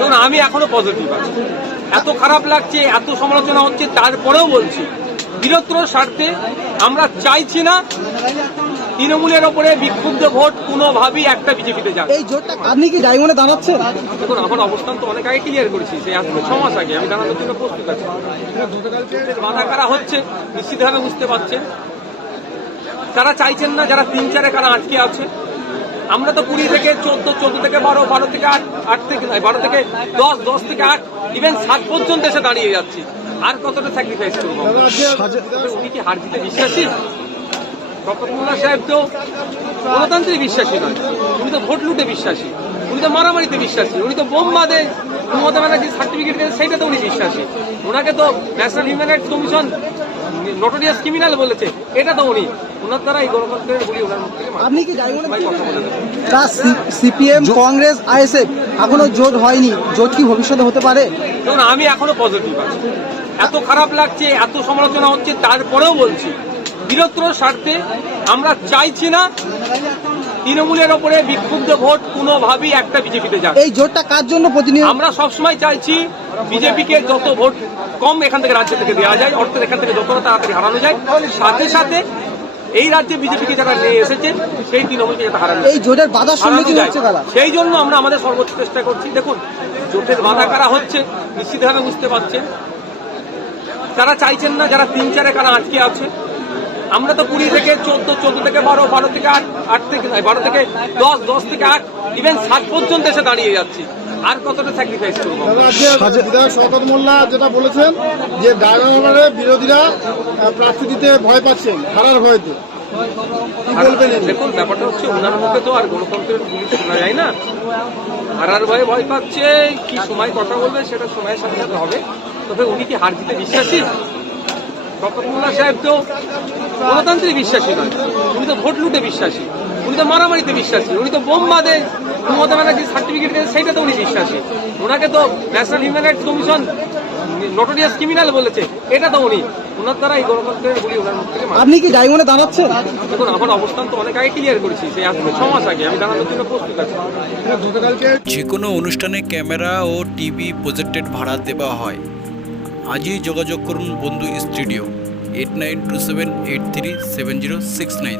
দেখুন, আমি এখনো পজিটিভ আছি। এত খারাপ লাগছে, এত সমালোচনা হচ্ছে, তারপরেও বলছি বৃহত্তর স্বার্থে আমরা চাইছি না তৃণমূলের ওপরে বিক্ষুব্ধ ভোট কোনোভাবেই একটা বিজেপিতে যাবে। এই জোটটা আপনি কি ডায়মন্ডে দাঁড়াচ্ছেন? দেখুন, আমার অবস্থান তো অনেক আগে ক্লিয়ার করেছি, সেই আজ থেকে 6 মাস আগে আমি দাঁড়ানোর জন্য প্রস্তুত আছি। বাধা কারা হচ্ছে নিশ্চিতভাবে বুঝতে পারছেন। তারা চাইছেন না যারা 3-4 কারা আটকে আছে। আমরা তো 20 থেকে 14, 14 থেকে 12, 12 থেকে 8, 8 থেকে 12 থেকে 10, 10 থেকে 8, ইভেন 7 পর্যন্ত এসে দাঁড়িয়ে যাচ্ছি। আর কতটা স্যাক্রিফাইস করবো? উনি কি হার জিতে বিশ্বাসী? শওকত মোল্লা সাহেব তো গণতন্ত্রে বিশ্বাসী নয়, উনি তো ভোট লুটে বিশ্বাসী, উনি তো মারামারিতে বিশ্বাসী, উনি তো বোম বাদে মমতা ব্যানার্জি সার্টিফিকেট দেন সেইটা তো উনি বিশ্বাসী। ওনাকে তো national human rights commission notorious criminal বলেছে, এটা তো উনি। ওনার দ্বারা এই গণতন্ত্রের গুলি ওনার মুখ থেকে আপনি কি ডায়মন্ডে কথা বলে দেবেন। সিপিএম, কংগ্রেস, আইএসএফ এখনো জোট হয়নি, জোট কি ভবিষ্যতে হতে পারে? দেখুন, আমি এখনো পজিটিভ আছি। এত খারাপ লাগছে, এত সমালোচনা হচ্ছে, তারপরেও বলছি বৃহত্তর স্বার্থে আমরা চাইছি না তৃণমূলের ওপরে বিক্ষুব্ধ ভোট কোনোভাবেই একটা বিজেপিতে যাবে। এই জোটটা কার জন্য প্রতিনিয়ত? আমরা সবসময় চাইছি বিজেপিকে যত ভোট কম এখান থেকে রাজ্য থেকে দেওয়া যায়, অর্থের এখান থেকে যতটা তাড়াতাড়ি হারানো যায়, সাথে সাথে এই রাজ্যে বিজেপিকে যারা নিয়ে এসেছেন সেই তৃণমূলকে যাতে হারানো এই জোটের বাধার সম্মুখীন হচ্ছে কারা? সেই জন্য আমরা আমাদের সর্বোচ্চ চেষ্টা করছি। দেখুন, জোটের বাধা কারা হচ্ছে নিশ্চিতভাবে বুঝতে পারছেন। তারা চাইছেন না যারা 3-4 কারা আটকে আছে। আমরা তো 20 থেকে 14, 14 থেকে 12, 12 থেকে 8, 8 থেকে 12 থেকে 10, 10 থেকে 8, ইভেন 7 পর্যন্ত এসে দাঁড়িয়ে যাচ্ছি। আর কতটা স্যাক্রিফাইস করবো? বিধায়ক শওকত মোল্লা যেটা বলেছেন যে ডায়মন্ডে বিরোধীরা প্রার্থী দিতে ভয় পাচ্ছেন, হারার ভয়তে, কি বলবেন? দেখুন, ব্যাপারটা হচ্ছে ওনার মুখে তো আর গণতন্ত্রের গুলি শোনা যায় না। হারার ভয়ে ভয় পাচ্ছে, কি সময় কথা বলবে সেটা সময়ের সাথে সাথে হবে। তবে উনি কি হার জিতে বিশ্বাসী? শওকত মোল্লা সাহেব তো গণতন্ত্রে বিশ্বাসী নয়, উনি তো ভোট লুটে বিশ্বাসী, উনি তো মারামারিতে বিশ্বাসী, উনি তো বোম বাদে মমতা ব্যানার্জি সার্টিফিকেট দেন সেইটা তো উনি বিশ্বাসী। ওনাকে তো national human rights commission notorious criminal বলেছে, এটা তো উনি। ওনার দ্বারা এই গণতন্ত্রের গুলি ওনার মুখ থেকে। আপনি কি ডায়মন্ডে দাঁড়াচ্ছেন? দেখুন, আমার অবস্থান তো অনেক আগে ক্লিয়ার করেছি, সেই আজ থেকে 6 মাস আগে আমি দাঁড়ানোর জন্য প্রস্তুত আছি। যে কোনো অনুষ্ঠানে ক্যামেরা ও টিভি প্রজেক্টেড ভাড়া দেওয়া হয়। আজই যোগাযোগ করুন বন্ধু স্টুডিও 8927837069।